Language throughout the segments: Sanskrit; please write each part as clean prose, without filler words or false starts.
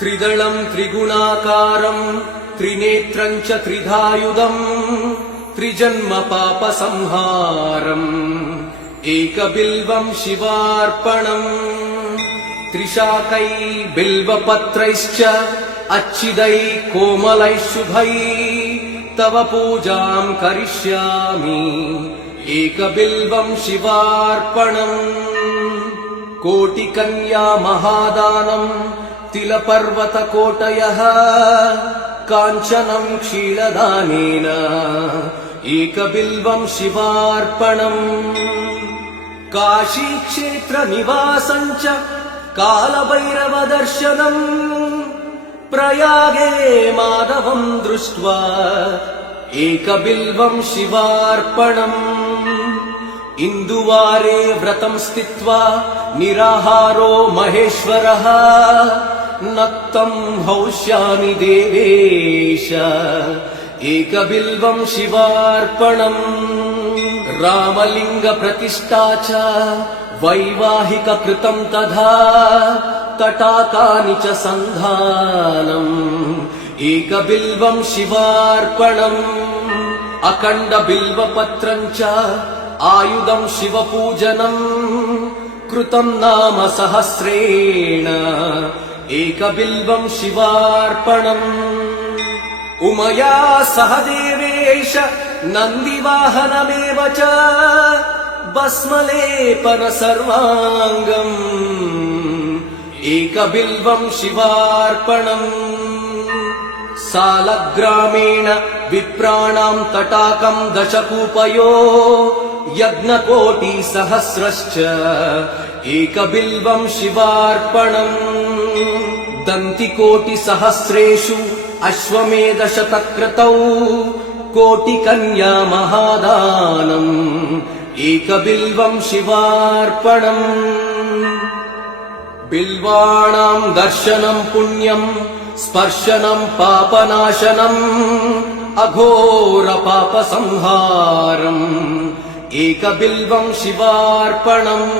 त्रिदलं त्रिगुणाकारं त्रिनेत्रं च त्रिधायुधं त्रिजन्म पापसंहारम् एकबिल्वं शिवार्पणम् त्रिशाकै बिल्वपत्रैश्च अच्छिदै कोमलैः शुभै तव पूजां करिष्यामि एकबिल्वं शिवार्पणम् कोटिकन्या महादानं तिलपर्वतकोटयः काञ्चनं क्षीरदानेन एकबिल्वं शिवार्पणम् काशीक्षेत्रनिवासं च कालभैरवदर्शनम् प्रयागे माधवं दृष्ट्वा एकबिल्वं शिवार्पणम् इन्दुवारे व्रतं स्थित्वा निराहारो महेश्वरः नक्तं हौष्यामि देवेश एकबिल्वं शिवार्पणम् रामलिङ्गप्रतिष्ठा च वैवाहिककृतं तथा तटाकानि च सन्धानम् एकबिल्वं शिवार्पणम् अखण्डबिल्वपत्रं च आयुधं शिवपूजनम् कृतं नाम सहस्रेण एकबिल्वं शिवार्पणम् उमया सह देवेश नन्दिवाहनमेव च भस्मलेपन सर्वाङ्गम् एकबिल्वं शिवार्पणम् सालग्रामेण विप्राणां तटाकं दशकूपयो यज्ञकोटिसहस्रश्च एकबिल्वं शिवार्पणम् दन्तिकोटिसहस्रेषु अश्वमेधशतक्रतौ कोटिकन्या महादानम् एकबिल्वं शिवार्पणम् बिल्वाणां दर्शनं पुण्यं स्पर्शनं पापनाशनम् अघोरपापसंहारम् एकबिल्वं शिवार्पणम्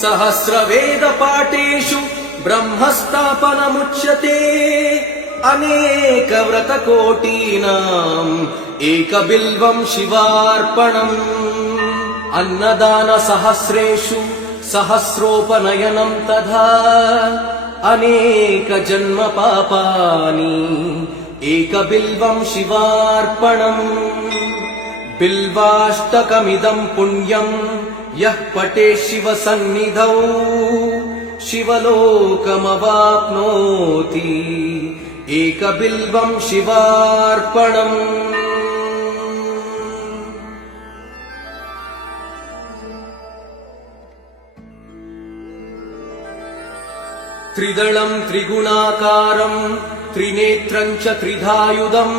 सहस्रवेदपाठेषु ब्रह्मस्थापनमुच्यते अनेकव्रतकोटीनाम् एकबिल्वं शिवार्पणम् अन्नदानसहस्रेषु सहस्रोपनयनं तथा अनेकजन्म पापानि एकबिल्वं शिवार्पणम् बिल्वाष्टकमिदं पुण्यं यः पठेत् शिवसन्निधौ शिवलोकमवाप्नोति एकबिल्वं शिवार्पणम् त्रिदलं त्रिगुणाकारं त्रिनेत्रं च त्रिधायुधं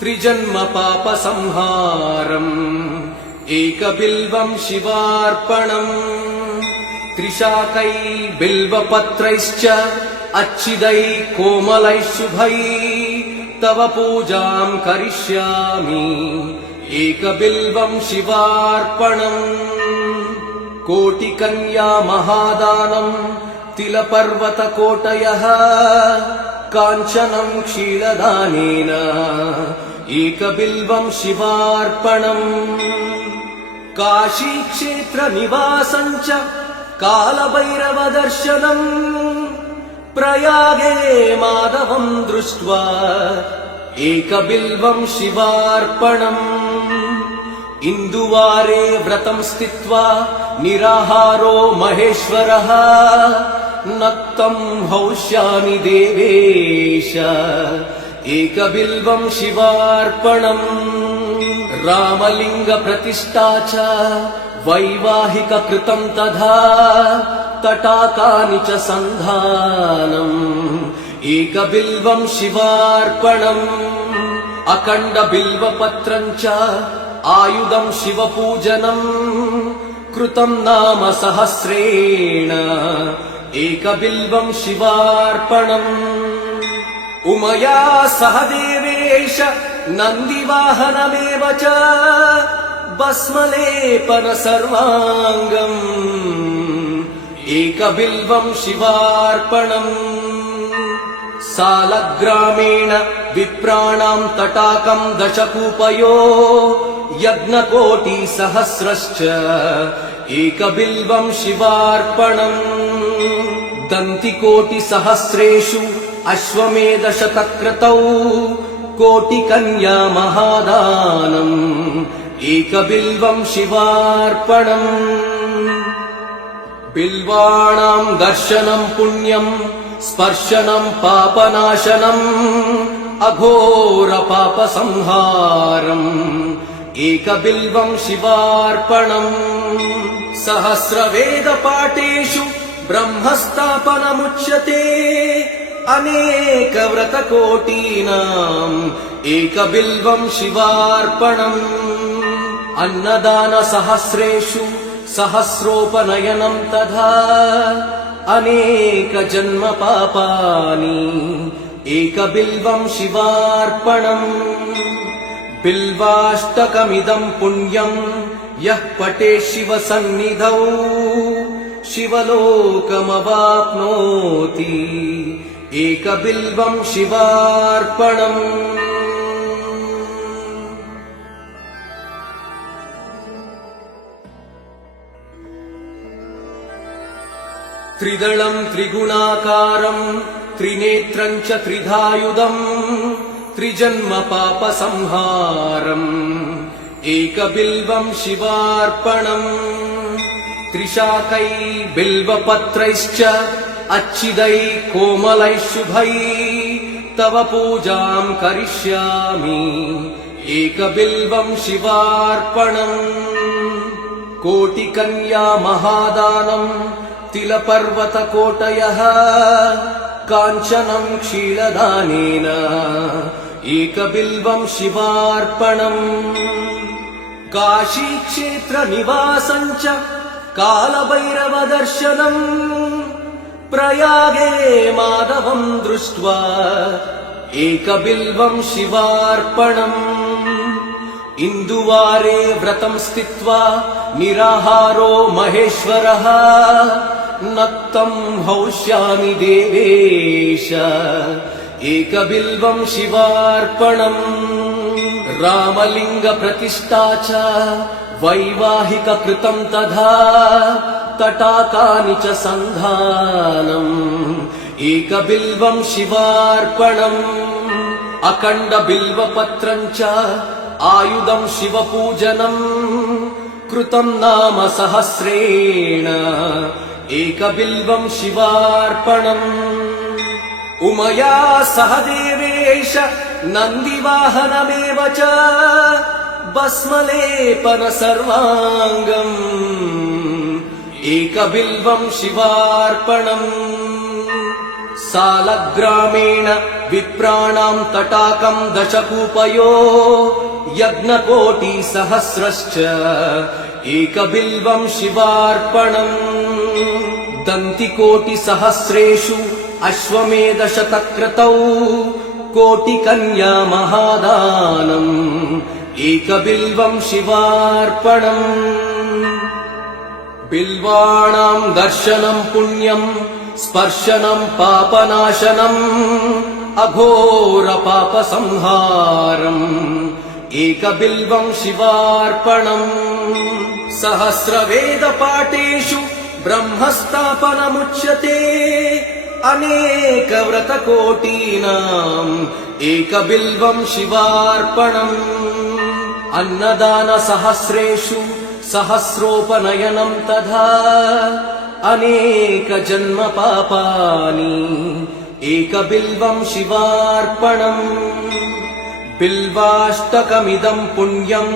त्रिजन्म पापसंहारम् एकबिल्वं शिवार्पणम् त्रिशाकै बिल्वपत्रैश्च अच्छिदै कोमलैः शुभै तव पूजां करिष्यामि एकबिल्वं शिवार्पणम् कोटिकन्या महादानं तिलपर्वतकोटयः काञ्चनं क्षीरदानेन एकबिल्वं शिवार्पणम् काशीक्षेत्रनिवासं च कालभैरवदर्शनम् प्रयागे माधवं दृष्ट्वा एकबिल्वं शिवार्पणम् इन्दुवारे व्रतं स्थित्वा निराहारो महेश्वरः नक्तं हौष्यामि देवेश एकबिल्वं शिवार्पणम् रामलिङ्गप्रतिष्ठा च वैवाहिककृतं तथा तटाकानि च सन्धानम् एकबिल्वं शिवार्पणम् अखण्डबिल्वपत्रं च आयुधं शिवपूजनम् कृतं नाम सहस्रेण एकबिल्वं शिवार्पणम् उमया सह देवेश नन्दिवाहनमेव च भस्मलेपन सर्वाङ्गम् एकबिल्वं शिवार्पणम् सालग्रामेण विप्राणां तटाकं दशकूपयो यज्ञकोटिसहस्रश्च एकबिल्वं शिवार्पणम् दन्तिकोटिसहस्रेषु अश्वमेधशतक्रतौ कोटिकन्या महादानम् एकबिल्वं शिवार्पणम् बिल्वाणां दर्शनं पुण्यं स्पर्शनं पापनाशनम् अघोरपापसंहारम् एकबिल्वं शिवार्पणम् सहस्रवेदपाठेषु ब्रह्मस्थापनमुच्यते अनेकव्रतकोटीनाम् एकबिल्वं शिवार्पणम् अन्नदानसहस्रेषु सहस्रोपनयनं तथा अनेकजन्मपापानि एकबिल्वं शिवार्पणम् बिल्वाष्टकमिदं पुण्यं यः पठेत् शिवसन्निधौ शिवलोकमवाप्नोति एकबिल्वं शिवार्पणम् त्रिदलं त्रिगुणाकारं त्रिनेत्रं च त्रिधायुधं त्रिजन्मपापसंहारम् एकबिल्वं शिवार्पणम् त्रिशाकै बिल्वपत्रैश्च अच्छिदै कोमलैः शुभै तव पूजां करिष्यामि एकबिल्वं शिवार्पणम् कोटिकन्या महादानं तिलपर्वतकोटयः काञ्चनं क्षीरदानेन एकबिल्वं शिवार्पणम् काशीक्षेत्रनिवासं च कालभैरवदर्शनम् प्रयागे माधवं दृष्ट्वा एकबिल्वं शिवार्पणम् इन्दुवारे व्रतं स्थित्वा निराहारो महेश्वरः नक्तं हौष्यामि देवेश एकबिल्वं शिवार्पणम् रामलिङ्गप्रतिष्ठा च वैवाहिककृतं तथा तटाकानि च सन्धानम् एकबिल्वं शिवार्पणम् अखण्डबिल्वपत्रं च आयुधं शिवपूजनम् कृतं नाम सहस्रेण एकबिल्वं शिवार्पणम् उमया सह देवेश नन्दिवाहनमेव च भस्मलेपन सर्वाङ्गम् एकबिल्वं शिवार्पणम् सालग्रामेण विप्राणां तटाकं दशकूपयो यज्ञकोटिसहस्रश्च एकबिल्वं शिवार्पणम् दन्तिकोटिसहस्रेषु अश्वमेधशतक्रतौ कोटिकन्या महादानम् एकबिल्वं शिवार्पणम् बिल्वाणां दर्शनं पुण्यं स्पर्शनं पापनाशनम् अघोरपापसंहारम् एकबिल्वं शिवार्पणम् सहस्रवेदपाठेषु ब्रह्मस्थापनमुच्यते अनेकव्रतकोटीनाम् एकबिल्वं शिवार्पणम् अन्नदानसहस्रेषु सहस्रोपनयनं तथा अनेकजन्मपापानि एकबिल्वं शिवार्पणम् बिल्वाष्टकमिदं पुण्यं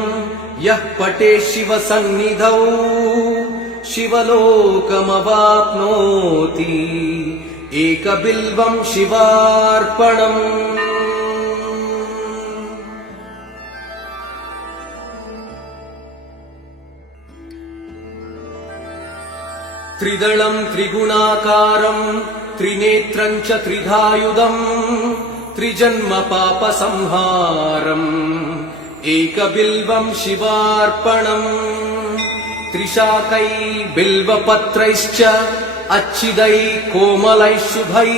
यः पठेत् शिवसन्निधौ शिवलोकमवाप्नोति एकबिल्वं शिवार्पणम् त्रिदलं त्रिगुणाकारं त्रिनेत्रं च त्रिधायुधं त्रिजन्मपापसंहारम् एकबिल्वं शिवार्पणम् त्रिशाकै बिल्वपत्रैश्च अच्छिदै कोमलैः शुभै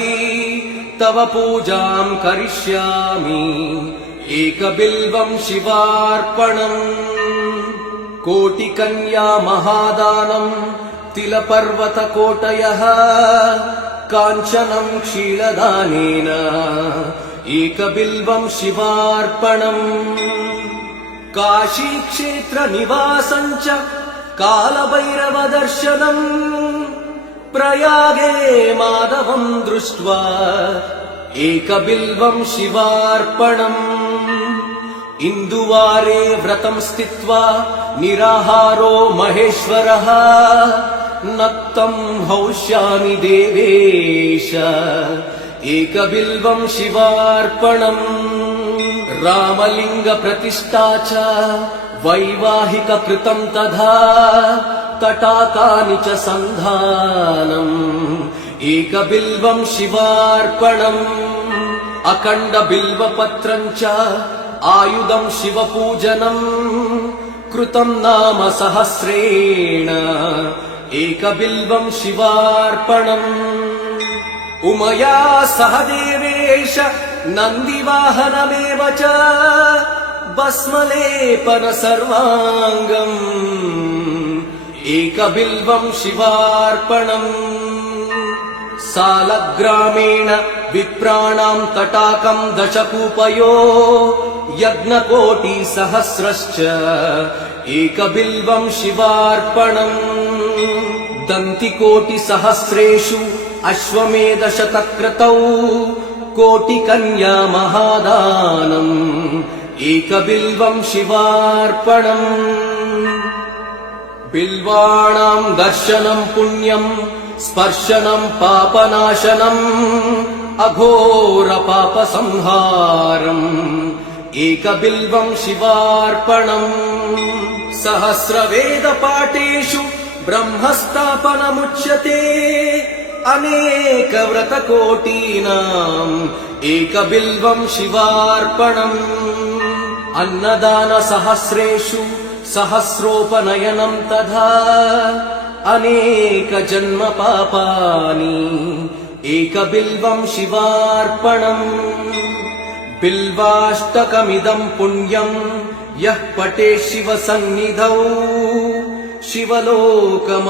तव पूजां करिष्यामि एकबिल्वं शिवार्पणम् कोटिकन्या महादानं तिलपर्वतकोटयः काञ्चनं क्षीरदानेन एकबिल्वं शिवार्पणम् काशीक्षेत्रनिवासं च कालभैरवदर्शनम् प्रयागे माधवं दृष्ट्वा एकबिल्वं शिवार्पणम् इन्दुवारे व्रतं स्थित्वा निराहारो महेश्वरः नक्तं हौष्यामि देवेश एकबिल्वं शिवार्पणम् रामलिङ्गप्रतिष्ठा च वैवाहिककृतं तथा तटाकानि च सन्धानम् एकबिल्वं शिवार्पणम् अखण्डबिल्वपत्रं च आयुधं शिवपूजनम् कृतं नाम सहस्रेण एकबिल्वं शिवार्पणम् उमया सह देवेश नन्दिवाहनमेव च भस्मलेपन सर्वाङ्गम् एकबिल्वं शिवार्पणम् सालग्रामेण विप्राणां तटाकं दशकूपयो यज्ञकोटिसहस्रश्च एकबिल्वं शिवार्पणम् दन्तिकोटिसहस्रेषु अश्वमेधशतक्रतौ कोटिकन्या महादानम् एकबिल्वं शिवार्पणम् बिल्वाणां दर्शनं पुण्यं स्पर्शनं पापनाशनम् अघोरपापसंहारम् एकबिल्वं शिवार्पणम् सहस्रवेदपाठेषु ब्रह्मस्थापनमुच्यते अनेकव्रतकोटीनाम् एकबिल्वं शिवार्पणम् अन्नदानसहस्रेषु सहस्रोपनयनं तथा अनेकजन्मपापानि एकबिल्वं शिवार्पणम् बिल्वाष्टकमिदं पुण्यं यः पठेत् शिवसन्निधौ शिवलोकमवाप्नोति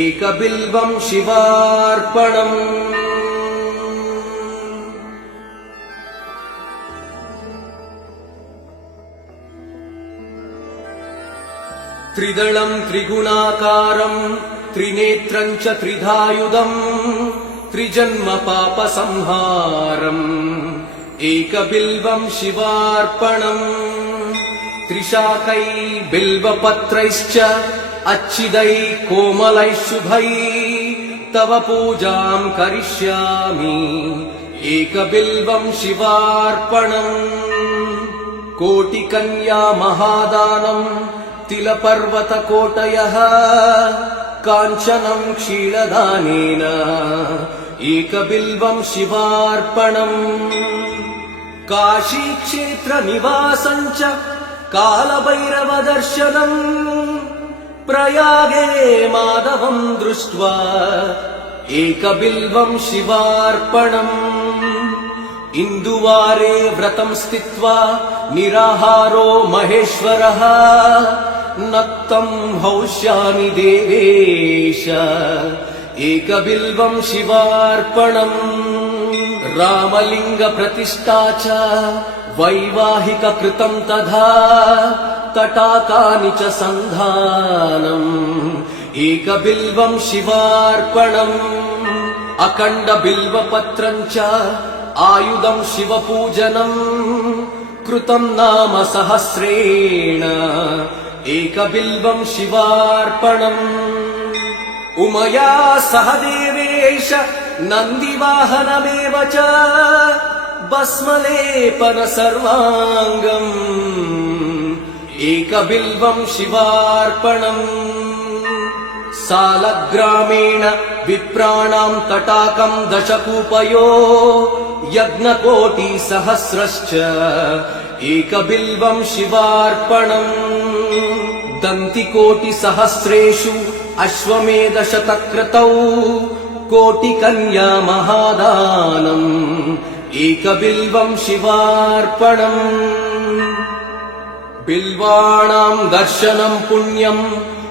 एकबिल्वं शिवार्पणम् त्रिदलं त्रिगुणाकारं त्रिनेत्रं च त्रिधायुधं त्रिजन्मपापसंहारम् एकबिल्वं शिवार्पणम् त्रिशाकै बिल्वपत्रैश्च अच्छिदै कोमलै शुभै तव पूजां करिष्यामि एकबिल्वं शिवार्पणम् कोटिकन्या महादानं तिलपर्वतकोटयः काञ्चनं क्षीरदानेन एकबिल्वं शिवार्पणम् काशीक्षेत्रनिवासं च कालभैरवदर्शनम् प्रयागे माधवं दृष्ट्वा एकबिल्वं शिवार्पणम् इन्दुवारे व्रतं स्थित्वा निराहारो महेश्वरः नक्तं हौष्यामि देवेश एकबिल्वं शिवार्पणम् रामलिङ्गप्रतिष्ठा च वैवाहिककृतं तथा तटाकानि च सन्धानम् एकबिल्वं शिवार्पणम् अखण्डबिल्वपत्रं च आयुधं शिवपूजनम् कृतं नाम सहस्रेण एकबिल्वं शिवार्पणम् उमया सह देवेश नन्दिवाहनमेव च भस्मलेपन सर्वाङ्गम् एकबिल्वं शिवार्पणम् सालग्रामेण विप्राणां तटाकं दशकूपयो यज्ञकोटिसहस्रश्च एकबिल्वं शिवार्पणम् दन्तिकोटिसहस्रेषु अश्वमेधशतक्रतौ कोटिकन्या महादानम् एकबिल्वम् शिवार्पणम् बिल्वाणाम् दर्शनम् पुण्यम्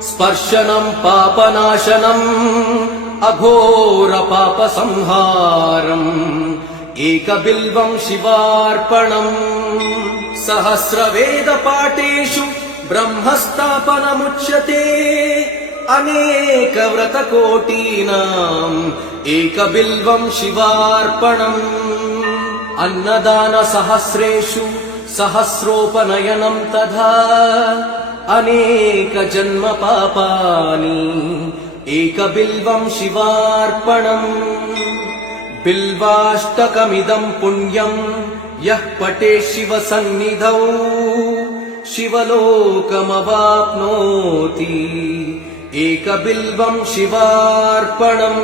स्पर्शनम् पापनाशनम् अघोरपापसंहारम् एकबिल्वम् शिवार्पणम् सहस्रवेदपाठेषु ब्रह्मस्थापनमुच्यते अनेकव्रतकोटीनाम् एकबिल्वम् शिवार्पणम् अन्नदानसहस्रेषु सहस्रोपनयनम् तथा अनेकजन्मपापानि एकबिल्वम् शिवार्पणम् बिल्वाष्टकमिदम् पुण्यम् यः पठेत् शिवसन्निधौ शिवलोकमवाप्नोति एकबिल्वम् शिवार्पणम्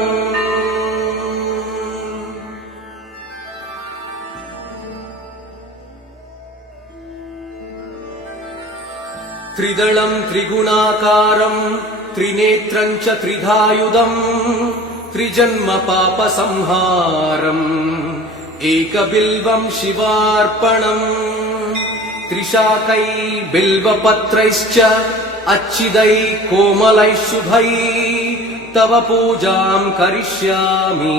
त्रिदलम् त्रिगुणाकारम् त्रिनेत्रम् च त्रिधायुधम् त्रिजन्मपापसंहारम् एकबिल्वम् शिवार्पणम् त्रिशाकै बिल्वपत्रैश्च अच्छिदै कोमलैः शुभै तव पूजाम् करिष्यामि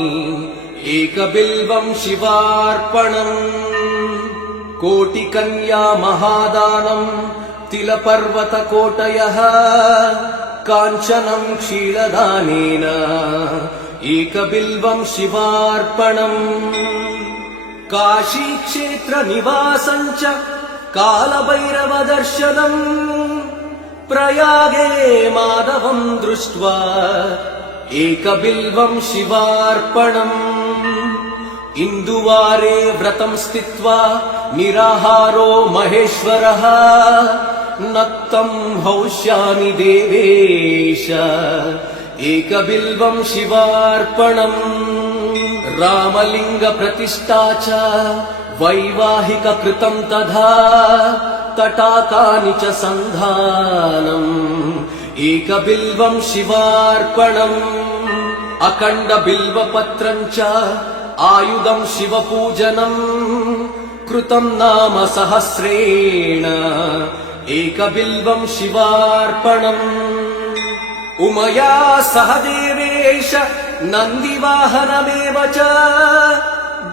एकबिल्वम् शिवार्पणम् कोटिकन्या महादानम् तिलपर्वतकोटयः काञ्चनम् क्षीरदानेन एकबिल्वम् शिवार्पणम् काशीक्षेत्रनिवासम् च कालभैरवदर्शनम् प्रयागे माधवम् दृष्ट्वा एकबिल्वम् शिवार्पणम् इन्दुवारे व्रतम् स्थित्वा निराहारो महेश्वरः नक्तम् हौष्यामि देवेश एकबिल्वम् शिवार्पणम् रामलिङ्गप्रतिष्ठा च वैवाहिककृतम् तथा तटाकानि च सन्धानम् एकबिल्वम् शिवार्पणम् अखण्डबिल्वपत्रम् च आयुधम् शिवपूजनम् कृतम् नाम सहस्रेण एकबिल्वम् शिवार्पणम् उमया सह देवेश नन्दिवाहनमेव च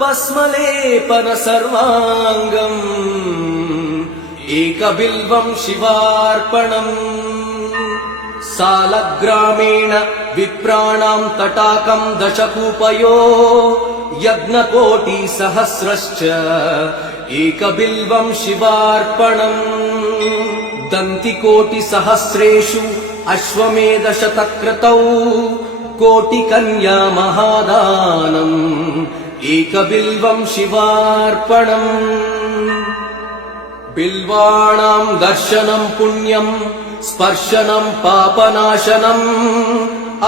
भस्मलेपन सर्वाङ्गम् एकबिल्वम् शिवार्पणम् सालग्रामेण विप्राणाम् तटाकम् दशकूपयो यज्ञकोटिसहस्रश्च एकबिल्वम् शिवार्पणम् दन्तिकोटिसहस्रेषु अश्वमेधशतक्रतौ कोटिकन्या महादानम् एकबिल्वम् शिवार्पणम् बिल्वाणाम् दर्शनम् पुण्यम् स्पर्शनम् पापनाशनम्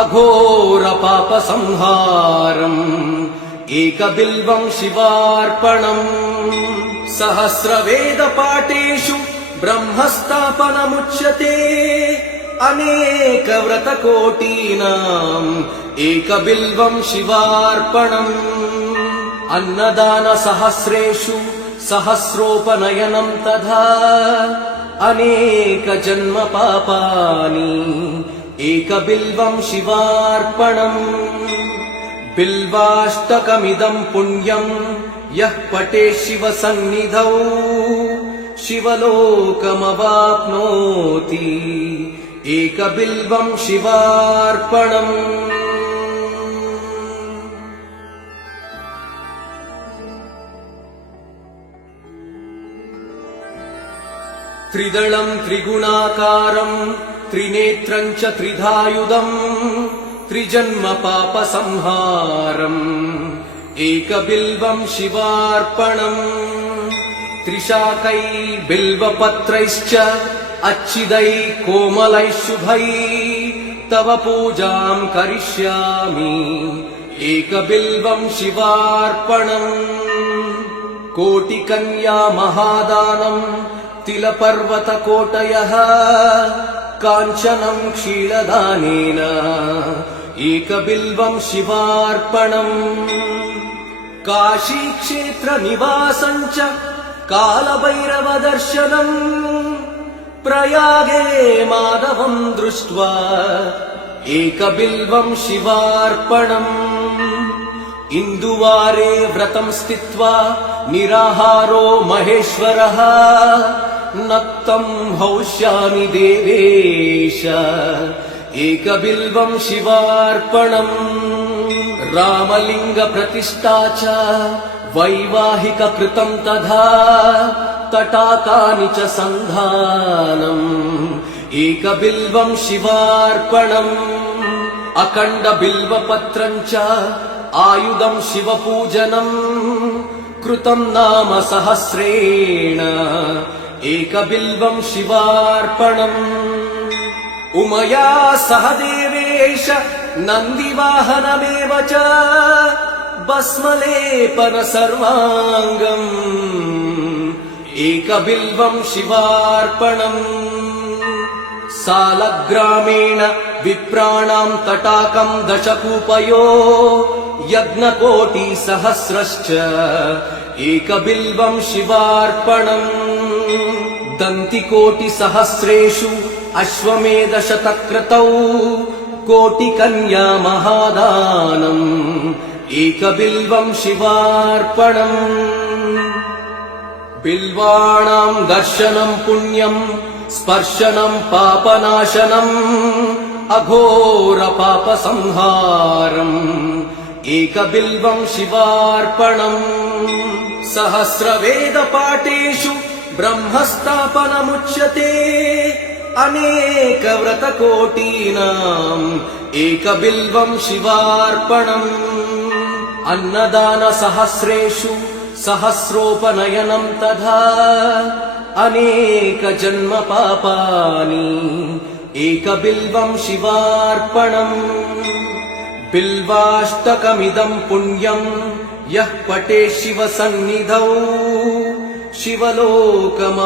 अघोरपापसंहारम् एकबिल्वम् शिवार्पणम् सहस्रवेदपाठेषु ब्रह्मस्थापनमुच्यते अनेकव्रतकोटीनाम् एकबिल्वम् शिवार्पणम् अन्नदानसहस्रेषु सहस्रोपनयनम् तथा अनेकजन्मपापानि एकबिल्वम् शिवार्पणम् बिल्वाष्टकमिदम् पुण्यम् यः पठेत् शिवसन्निधौ शिवलोकमवाप्नोति एकबिल्वम् शिवार्पणम् त्रिदलम् त्रिगुणाकारम् त्रिनेत्रम् च त्रिधायुधम् त्रिजन्मपापसंहारम् एकबिल्वम् शिवार्पणम् त्रिशाकै बिल्वपत्रैश्च अच्छिदै कोमलैः शुभै तव पूजाम् करिष्यामि एकबिल्वम् शिवार्पणम् कोटिकन्या महादानम् तिलपर्वतकोटयः काञ्चनम् क्षीरदानेन एकबिल्वं शिवार्पणम् काशीक्षेत्रनिवासं च कालभैरवदर्शनम् प्रयागे माधवं दृष्ट्वा एकबिल्वं शिवार्पणम् इन्दुवारे व्रतं स्थित्वा निराहारो महेश्वरः नक्तं हौष्यामि देवेश एकबिल्वं शिवार्पणम् रामलिङ्गप्रतिष्ठा च वैवाहिककृतं तथा तटाकानि च सन्धानम् एकबिल्वं शिवार्पणम् अखण्डबिल्वपत्रं च आयुधं शिवपूजनम् कृतं नाम सहस्रेण एकबिल्वं शिवार्पणम् उमया सह देवेश नन्दिवाहनमेव च भस्मलेपन सर्वाङ्गम् एकबिल्वं शिवार्पणम् सालग्रामेण विप्राणां तटाकं दशकूपयो यज्ञकोटिसहस्रश्च एकबिल्वं शिवार्पणम् दन्तिकोटिसहस्रेषु अश्वमेधशतक्रतौ कोटिकन्या महादानम् एकबिल्वं शिवार्पणम् बिल्वाणां दर्शनं पुण्यं स्पर्शनं पापनाशनम् अघोरपापसंहारम् एकबिल्वं शिवार्पणम् सहस्रवेदपाठेषु ब्रह्मस्थापनमुच्यते अनेकव्रतकोटीनाम् एकबिल्वं शिवार्पणम् अन्नदानसहस्रेषु सहस्रोपनयनं तथा अनेकजन्मपापानि एकबिल्वं शिवार्पणम् बिल्वाष्टकमिदं पुण्यं यः पठे शिवसन्निधौ शिवलोकमवाप्नोति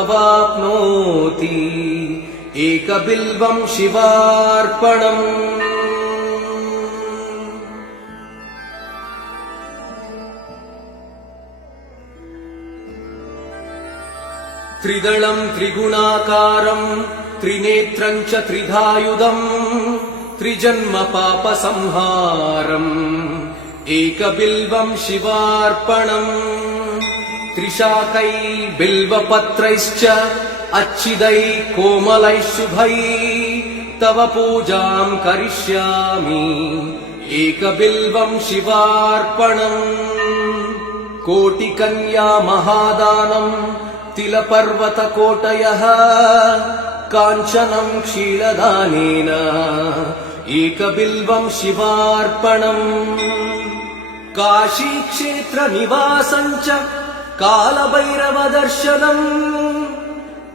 एकबिल्वं शिवार्पणम् त्रिदलं त्रिगुणाकारं त्रिनेत्रं च त्रिधायुधं त्रिजन्मपापसंहारम् एकबिल्वं शिवार्पणम् त्रिशाकै बिल्वपत्रैश्च अच्छिदै कोमलै शुभै तव पूजां करिष्यामि एकबिल्वं शिवार्पणम् कोटिकन्या महादानं तिलपर्वतकोटयः काञ्चनं क्षीरदानेन एकबिल्वं शिवार्पणम् काशीक्षेत्रनिवासं च कालभैरवदर्शनम्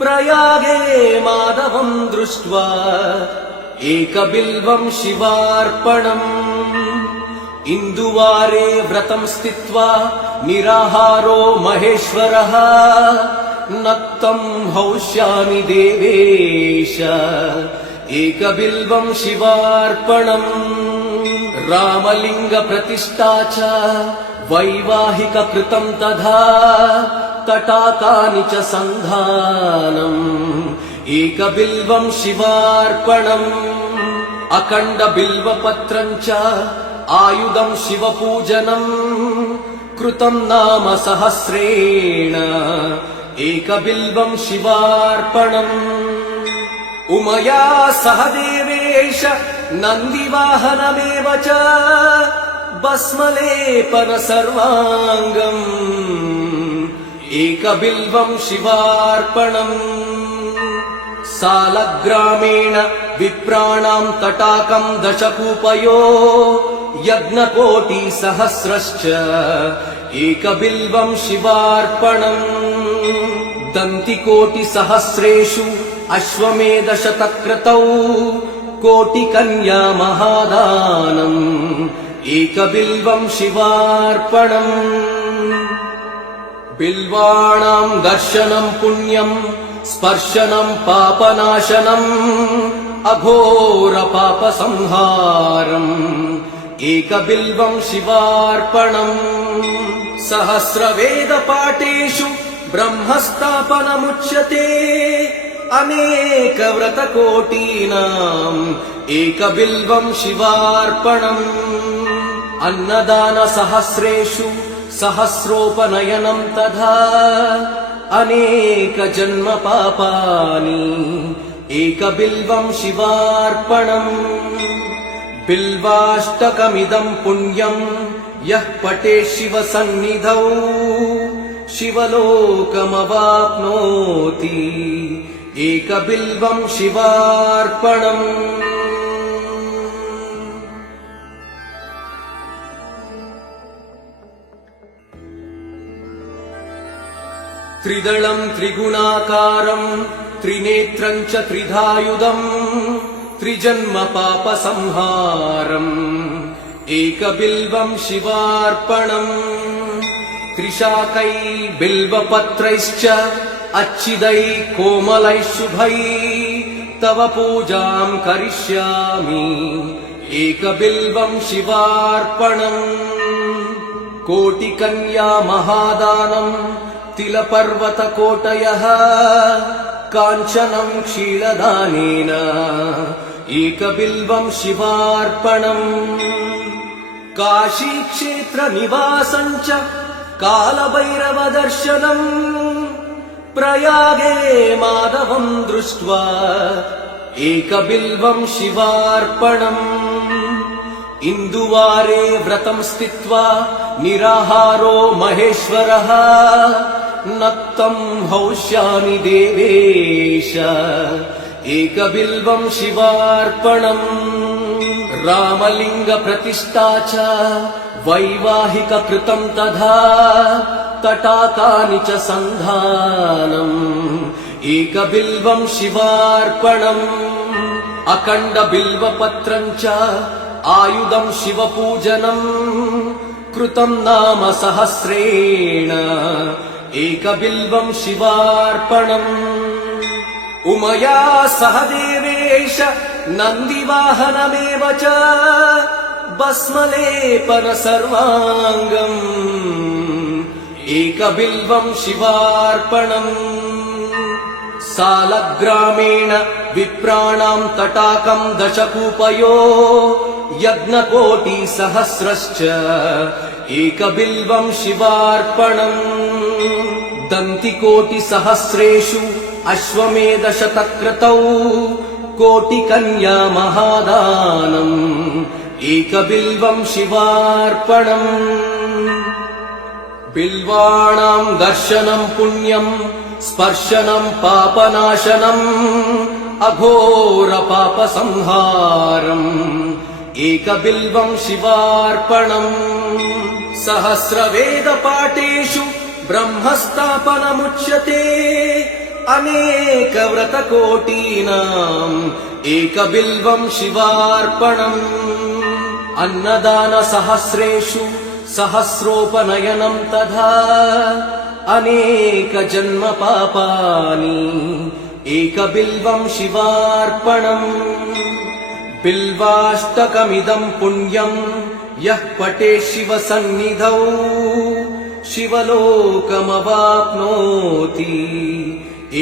प्रयागे माधवं दृष्ट्वा एकबिल्वं शिवार्पणम् इन्दुवारे व्रतं स्थित्वा निराहारो महेश्वरः नक्तं हौष्यामि देवेश एकबिल्वं शिवार्पणम् रामलिङ्गप्रतिष्ठा च वैवाहिककृतं तथा तटाकानि च सन्धानम् एकबिल्वं शिवार्पणम् अखण्डबिल्वपत्रं च आयुधं शिवपूजनम् कृतं नाम सहस्रेण एकबिल्वं शिवार्पणम् उमया सह देवेश नन्दिवाहनमेव च भस्मलेपन सर्वाङ्गम् एकबिल्वं शिवार्पणम् सालग्रामेण विप्राणां तटाकं दशकूपयो यज्ञकोटिसहस्रश्च एकबिल्वं शिवार्पणम् दन्तिकोटिसहस्रेषु अश्वमेधशतक्रतौ कोटिकन्या महादानम् एकबिल्वं शिवार्पणम् बिल्वाणां दर्शनं पुण्यं स्पर्शनं पापनाशनम् अघोरपापसंहारम् एकबिल्वं शिवार्पणम् सहस्रवेदपाठेषु ब्रह्मस्थापनमुच्यते अनेकव्रतकोटीनाम् एकबिल्वं शिवार्पणम् अन्नदानसहस्रेषु सहस्रोपनयनम् तथा अनेकजन्मपापानि एकबिल्वं शिवार्पणम् बिल्वाष्टकमिदम् पुण्यम् यः पठेत् शिवसन्निधौ शिवलोकमवाप्नोति एकबिल्वं शिवार्पणम् त्रिदलं त्रिगुणाकारं त्रिनेत्रं च त्रिधायुधम् त्रिजन्मपापसंहारम् एकबिल्वं शिवार्पणम् त्रिशाकै बिल्वपत्रैश्च अच्छिदैः कोमलैः शुभैः तव पूजां करिष्यामि एकबिल्वं शिवार्पणम् कोटिकन्या महादानम् तिलपर्वतकोटयः काञ्चनं क्षीरदानेन एकबिल्वं शिवार्पणम् काशीक्षेत्रनिवासं च कालभैरवदर्शनम् प्रयागे माधवं दृष्ट्वा एकबिल्वं शिवार्पणम् इन्दुवारे व्रतं स्थित्वा निराहारो महेश्वरः नक्तं हौष्यामि देवेश एकबिल्वं शिवार्पणम् रामलिङ्गप्रतिष्ठा च वैवाहिककृतं तथा तटाकानि च सन्धानम् एकबिल्वं शिवार्पणम् अखण्डबिल्वपत्रं च आयुधं शिवपूजनम् कृतं नाम सहस्रेण एकबिल्वं शिवार्पणम् उमया सह देवेश नन्दिवाहनमेव च भस्मलेपन सर्वाङ्गम् एकबिल्वं शिवार्पणम् सालग्रामेण विप्राणां तटाकं दशकूपयो यज्ञकोटिसहस्रश्च एकबिल्वं शिवार्पणम् दन्तिकोटिसहस्रेषु अश्वमेधशतक्रतौ कोटिकन्या महादानम् एकबिल्वं शिवार्पणम् बिल्वाणां दर्शनं पुण्यम् स्पर्शनं पापनाशनम् अघोरपापसंहारम् एकबिल्वं शिवार्पणम् सहस्रवेदपाठेषु ब्रह्मस्थापनमुच्यते अनेकव्रतकोटीनाम् एकबिल्वं शिवार्पणम् अन्नदानसहस्रेषु सहस्रोपनयनम् तथा अनेकजन्मपापानि एकबिल्वं शिवार्पणम् बिल्वाष्टकमिदं पुण्यम् यः पठेत् शिवसन्निधौ शिवलोकमवाप्नोति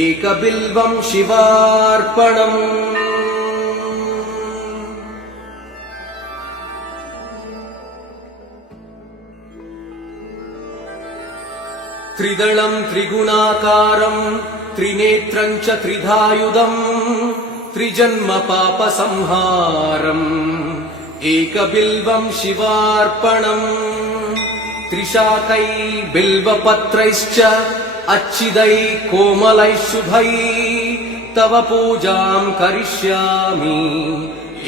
एकबिल्वं शिवार्पणम् त्रिदलं त्रिगुणाकारं त्रिनेत्रं च त्रिधायुधम् त्रिजन्मपापसंहारम् एकबिल्वं शिवार्पणम् त्रिशाकै बिल्वपत्रैश्च अच्छिदैः कोमलैः शुभैः तव पूजां करिष्यामि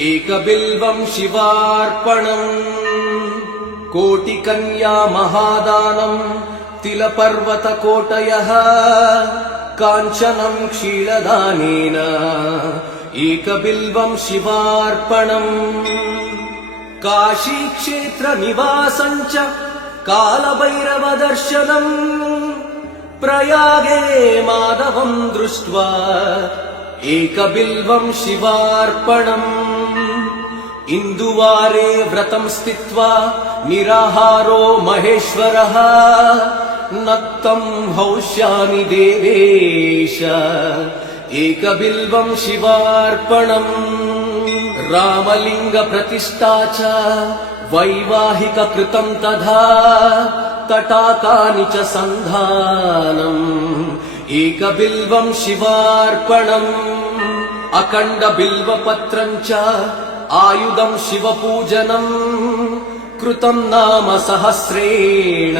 एकबिल्वं शिवार्पणम् कोटिकन्या महादानम् तिलपर्वतकोटयः काञ्चनं क्षीरदानेन एकबिल्वं शिवार्पणम् काशीक्षेत्रनिवासं च कालभैरवदर्शनम् प्रयागे माधवं दृष्ट्वा एकबिल्वं शिवार्पणम् इन्दुवारे व्रतं स्थित्वा निराहारो महेश्वरः नक्तं हौष्यामि देवेश एकबिल्वं शिवार्पणम् रामलिंग प्रतिष्ठा च वैवाहिक कृतं तथा तटाकानि च सन्धानम् एकबिल्वं शिवार्पणम् अखण्ड बिल्वपत्रं च आयुधं शिवपूजनम् कृतं नाम सहस्रेण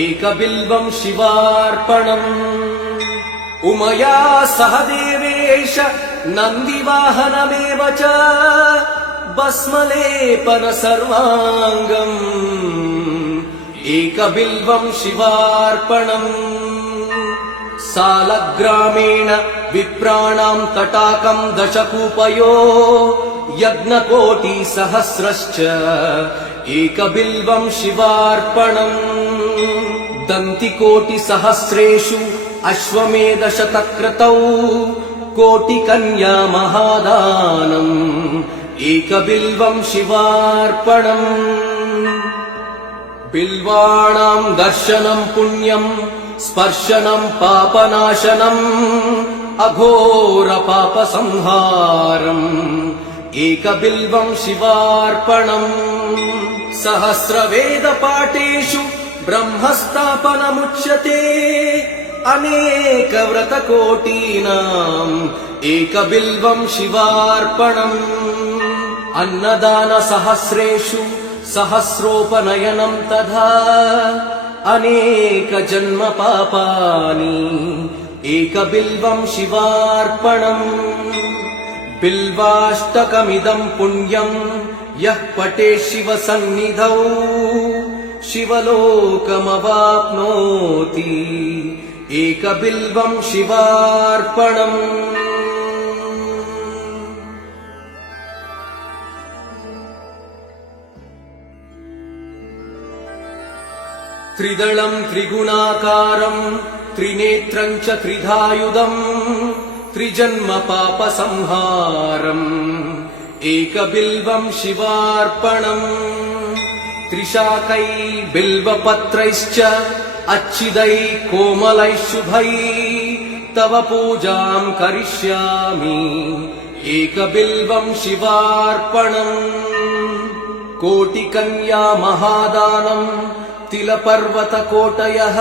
एकबिल्वं शिवार्पणम् उमया सह देवेश नन्दिवाहनमेव च भस्मलेपन सर्वाङ्गम् एकबिल्वं शिवार्पणम् सालग्रामेण विप्राणां तटाकं दशकूपयो यज्ञकोटिसहस्रश्च एकबिल्वं शिवार्पणम् दन्तिकोटिसहस्रेषु अश्वमेधशतक्रतौ कोटिकन्या महादानम् एकबिल्वं शिवार्पणम् बिल्वाणां दर्शनं पुण्यं स्पर्शनं पापनाशनम् अघोर पापसंहारम् एकबिल्वं शिवार्पणम् सहस्रवेदपाठेषु ब्रह्मस्थापनमुच्यते अनेकव्रतकोटीनाम् एकबिल्वं शिवार्पणम् अन्नदानसहस्रेषु सहस्रोपनयनं तथा अनेकजन्म पापानि एकबिल्वं शिवार्पणम् बिल्वाष्टकमिदं पुण्यं यः पठेत् शिवसन्निधौ शिवलोकमवाप्नोति एकबिल्वं शिवार्पणम् त्रिदलं त्रिगुणाकारं त्रिनेत्रं च त्रिधायुधं त्रिजन्म पापसंहारम् एकबिल्वं शिवार्पणम् त्रिशाकै बिल्वपत्रैश्च अच्छिदै कोमलैः शुभै तव पूजां करिष्यामि एकबिल्वं शिवार्पणम् कोटिकन्या महादानं तिलपर्वतकोटयः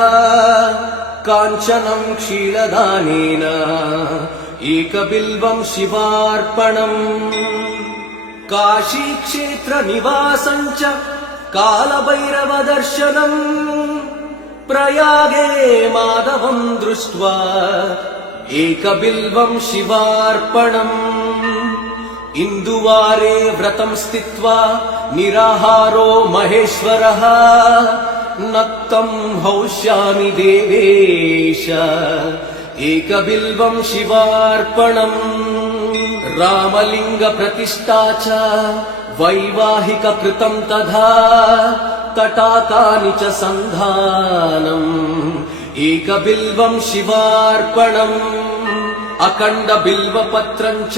काञ्चनं क्षीरदानेन एकबिल्वं शिवार्पणम् काशीक्षेत्रनिवासं च कालभैरवदर्शनम् प्रयागे माधवं दृष्ट्वा एकबिल्वं शिवार्पणम् इन्दुवारे व्रतं स्थित्वा निराहारो महेश्वरः नक्तं हौष्यामि देवेश एकबिल्वं शिवार्पणम् रामलिंग प्रतिष्ठा च वैवाहिक कृतं तथा तटाकानि च सन्धानम् एकबिल्वं शिवार्पणम् अखण्ड बिल्वपत्रं च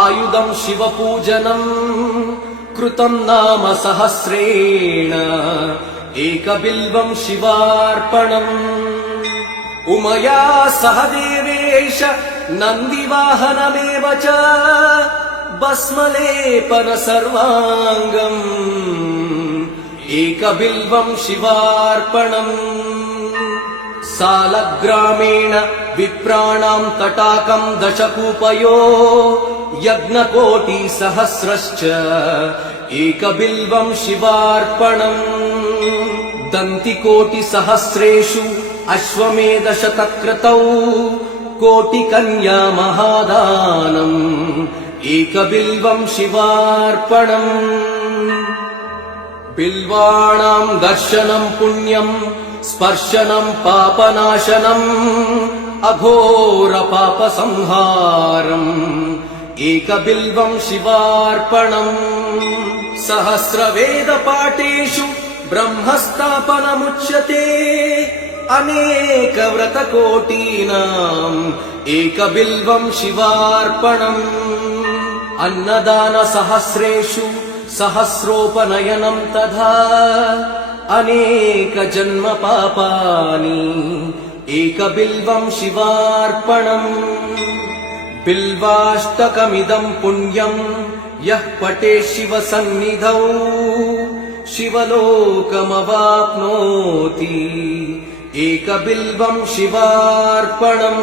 आयुधं शिवपूजनम् कृतं नाम सहस्रेण एकबिल्वं शिवार्पणम् उमया सह देवेश नन्दिवाहनमेव च भस्मलेपन सर्वाङ्गम् एकबिल्वं शिवार्पणम् सालग्रामेण विप्राणां तटाकं दशकूपयो यज्ञकोटिसहस्रश्च एकबिल्वं शिवार्पणम् दन्तिकोटिसहस्रेषु अश्वमेधशतक्रतौ कोटिकन्या महादानम् एकबिल्वं शिवार्पणम् बिल्वाणां दर्शनं पुण्यं स्पर्शनं पापनाशनम् अघोर पापसंहारम् एकबिल्वं शिवार्पणम् सहस्रवेदपाठेषु ब्रह्मस्थापनमुच्यते अनेकव्रतकोटीनाम् एकबिल्वं शिवार्पणम् अन्नदान सहस्रेषु सहस्रोपनयनं तथा अनेक जन्म पापानि एकबिल्वं शिवार्पणम् बिल्वाष्टकमिदं पुण्यं यः पठे शिव सन्निधौ शिवलोकमवाप्नोति एकबिल्वं शिवार्पणम्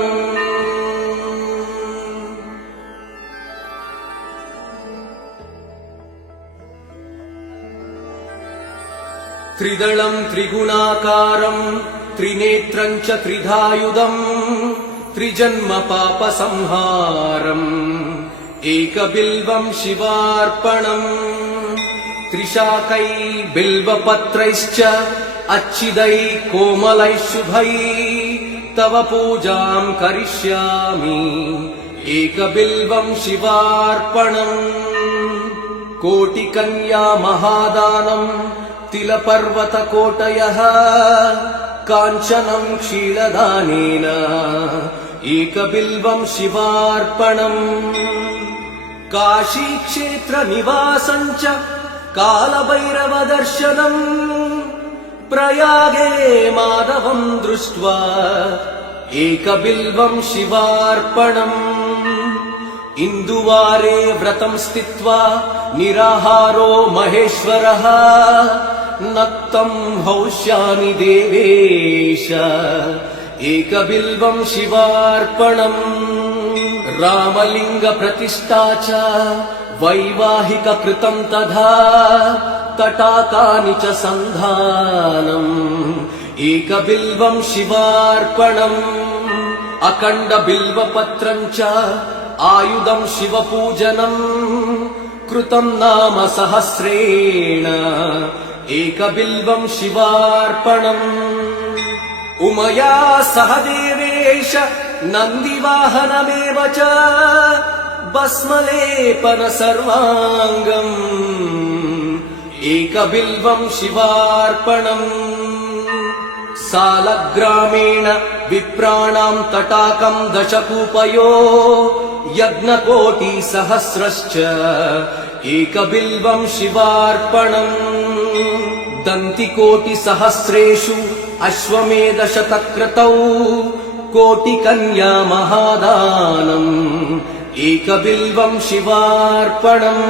त्रिदलं त्रिगुणाकारं त्रिनेत्रं च त्रिधायुधम् त्रिजन्म पापसंहारम् एकबिल्वं शिवार्पणम् त्रिशाकै बिल्वपत्रैश्च अच्छिदैः कोमलैः शुभैः तव पूजां करिष्यामि एकबिल्वं शिवार्पणम् कोटिकन्या महादानम् तिलपर्वतकोटयः काञ्चनं क्षीरदानेन एकबिल्वं शिवार्पणम् काशीक्षेत्रनिवासं च कालभैरवदर्शनम् प्रयागे माधवं दृष्ट्वा एकबिल्वं शिवार्पणम् इन्दुवारे व्रतं स्थित्वा निराहारो महेश्वरः नक्तं हौष्यामि देवेश एकबिल्वं शिवार्पणम् रामलिङ्गप्रतिष्ठा च वैवाहिककृतं तथा तटाकानि च सन्धानम् एकबिल्वं शिवार्पणम् अखण्डबिल्वपत्रं च आयुधं शिवपूजनम् कृतं नाम सहस्रेण एकबिल्वं शिवार्पणम् उमया सह देवेश नन्दिवाहनमेव च भस्मलेपन सर्वाङ्गम् एकबिल्वं शिवार्पणम् सालग्रामेण विप्राणां तटाकं दशकूपयो यज्ञकोटिसहस्रश्च एकबिल्वं शिवार्पणम् दन्तिकोटिसहस्रेषु अश्वमेधशतक्रतौ कोटिकन्या महादानम् एकबिल्वं शिवार्पणम्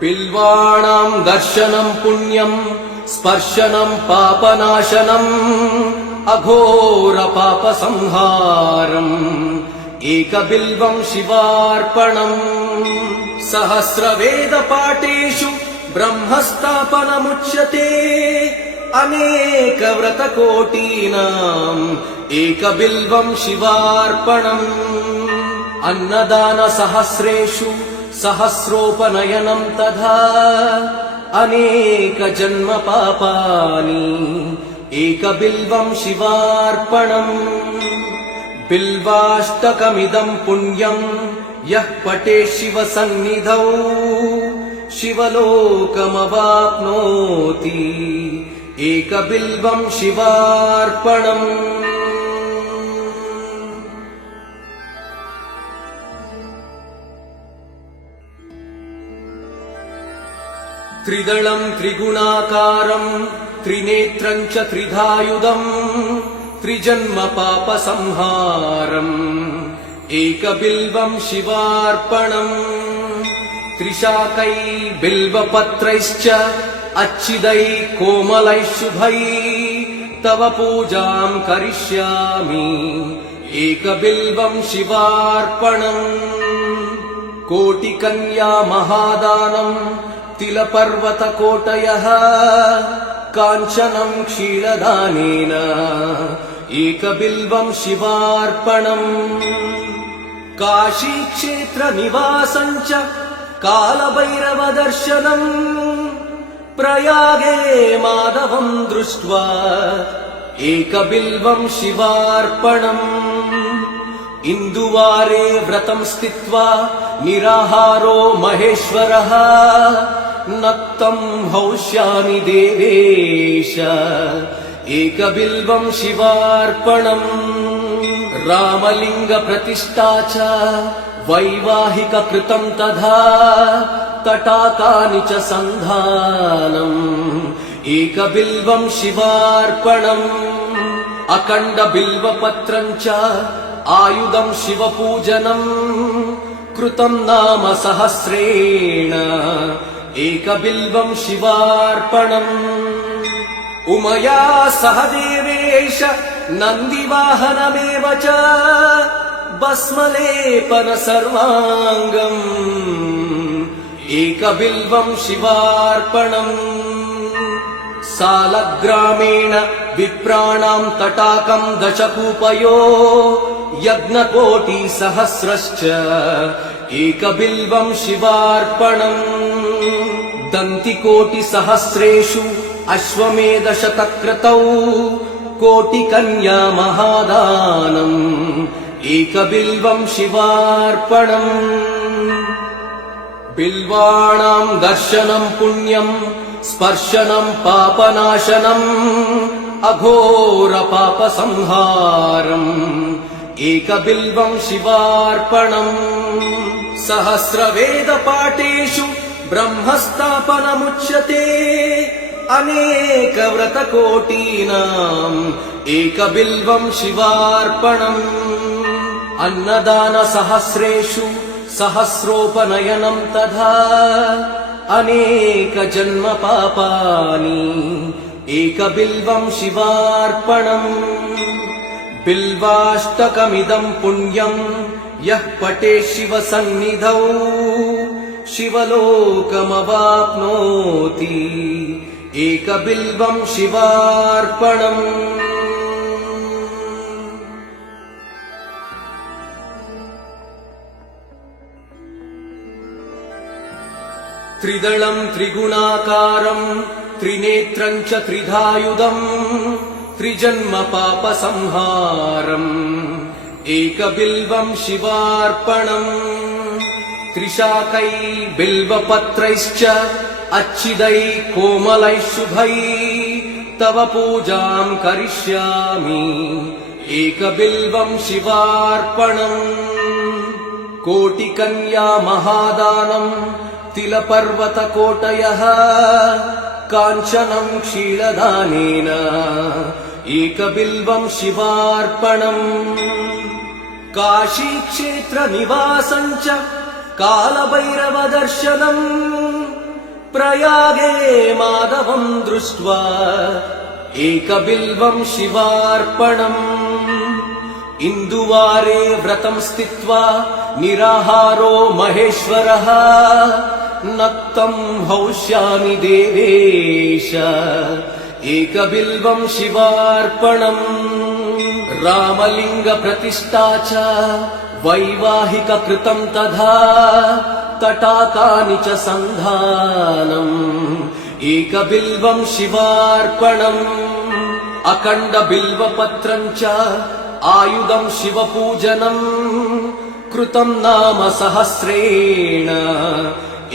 बिल्वाणां दर्शनं पुण्यं स्पर्शनं पापनाशनम् अघोरपापसंहारम् एकबिल्वं शिवार्पणम् सहस्रवेदपाठेषु ब्रह्मस्थापनमुच्यते अनेकव्रतकोटीनाम् एकबिल्वं शिवार्पणम् अन्नदानसहस्रेषु सहस्रोपनयनं तथा अनेक जन्म पापानि एकबिल्वं शिवार्पणम् बिल्वाष्टकमिदं पुण्यं यः पठे शिव सन्निधौ शिवलोकमवाप्नोति एकबिल्वं शिवार्पणम् त्रिदलं त्रिगुणाकारं त्रिनेत्रं च त्रिधायुधम् त्रिजन्म पापसंहारम् एकबिल्वं शिवार्पणम् त्रिशाकै बिल्वपत्रैश्च अच्छिदैः कोमलैः शुभैः तव पूजां करिष्यामि एकबिल्वं शिवार्पणम् कोटिकन्या महादानम् तिलपर्वतकोटयः काञ्चनं क्षीरदानेन एकबिल्वं शिवार्पणम् काशीक्षेत्रनिवासं च कालभैरवदर्शनम् प्रयागे माधवं दृष्ट्वा एकबिल्वं शिवार्पणम् इन्दुवारे व्रतं स्थित्वा निराहारो महेश्वरः नक्तं हौष्यामि देवेश एकबिल्वं शिवार्पणम् रामलिङ्गप्रतिष्ठा च వైవాహిక కృతం తథా తటాకాని చ సంధానం ఏక బిల్వం శివార్పణం అఖండ బిల్వపత్రం చ ఆయుధం శివ పూజనం కృతం నామ సహస్రేణ ఏక బిల్వం శివార్పణం ఉమయా సహ దేవేశ నందివాహనమేవ చ భస్మలేపన సర్వాంగం ఏక బిల్వం శివార్పణం సాలగ్రామేణ విప్రాణాం తటాకం దశకూపయో యజ్ఞకోటి సహస్రశ్చ ఏక బిల్వం శివార్పణం దంతికోటి సహస్రేషు అశ్వమేధ శతక్రతౌ కోటి కన్యా మహాదానం ఏక బిల్వం శివార్పణం బిల్వాణాం దర్శనం పుణ్యం స్పర్శనం పాపనాశనం అఘోర పాప సంహారం ఏక బిల్వం శివార్పణం సహస్రవేద పాఠేషు బ్రహ్మస్థాపనముచ్యతే అనేక వ్రత కోటీనాం ఏక బిల్వం శివార్పణం అన్నదాన సహస్రేషు సహస్రోపనయనం తథా అనేక జన్మ పాపాని ఏక బిల్వం శివార్పణం బిల్వాష్టకమిదం పుణ్యం యః పఠే శివ సన్నిధౌ శివలోకమవాప్నోతి ఏక బిల్వం శివార్పణం త్రిదళం త్రిగుణాకారం త్రినేత్రం చ త్రిధాయుధం త్రిజన్మ పాప సంహారం ఏక బిల్వం శివార్పణం త్రిశాకై బిల్వపత్రైశ్చ అచ్చిదై కోమలై శుభై తవ పూజాం కరిష్యామి ఏక బిల్వం శివార్పణం కోటి కన్యా మహాదానం తిల పర్వత కోటయః కాంచనం క్షీరదానేన ఏక బిల్వం శివార్పణం కాశీ క్షేత్ర నివాసం చ కాలభైరవ దర్శనం ప్రయాగే మాధవం దృష్ట్వా ఏక బిల్వం శివార్పణం ఇందువారే వ్రతం స్థిత్వా నిరాహారో మహేశ్వరః నక్తం హౌష్యామి దేవేశ ఏక బిల్వం శివార్పణం రామలింగ ప్రతిష్ఠా చ వైవాహిక కృతం తథా తటాకాని చ సంధానం ఏక బిల్వం శివార్పణం అఖండ బిల్వపత్రం చ ఆయుధం శివ పూజనం కృతం నామ సహస్రేణ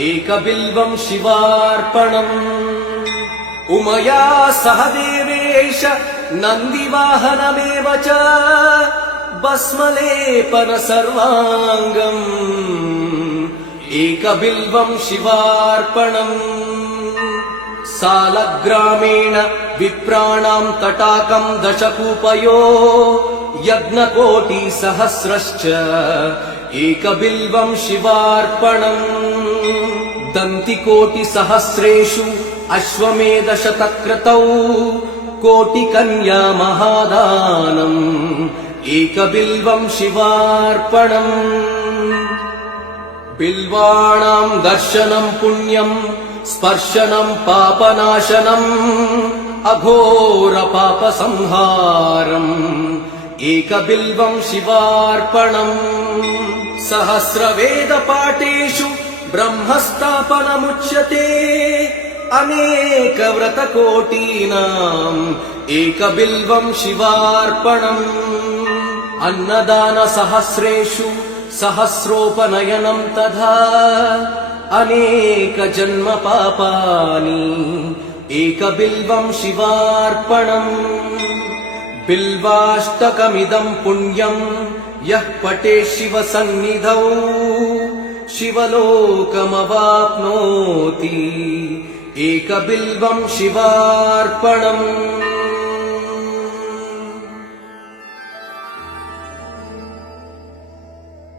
ఏక బిల్వం శివార్పణం ఉమయా సహ దేవేశ నందివాహనమేవ చ భస్మలేపన సర్వాంగం ఏక బిల్వం శివార్పణం సాలగ్రామేణ విప్రాణాం తటాకం దశకూపయో యజ్ఞకోటి సహస్రశ్చ ఏక బిల్వం శివార్పణం దంతికోటి సహస్రేషు అశ్వమేధ శతక్రతౌ కోటి కన్యా మహాదానం ఏక బిల్వం శివార్పణం బిల్వాణాం దర్శనం పుణ్యం స్పర్శనం పాపనాశనం అఘోర పాప సంహారం ఏక బిల్వం శివార్పణం సహస్రవేద పాఠేషు బ్రహ్మస్థాపనముచ్యతే అనేక వ్రత కోటీనాం ఏక బిల్వం శివార్పణం అన్నదాన సహస్రేషు సహస్రోపనయనం తథా అనేక జన్మ పాపాని ఏక బిల్వం శివార్పణం బిల్వాష్టకమిదం పుణ్యం यः पठे शिव सन्निधौ शिवलोकमवाप्नोति एकबिल्वं शिवार्पणम्।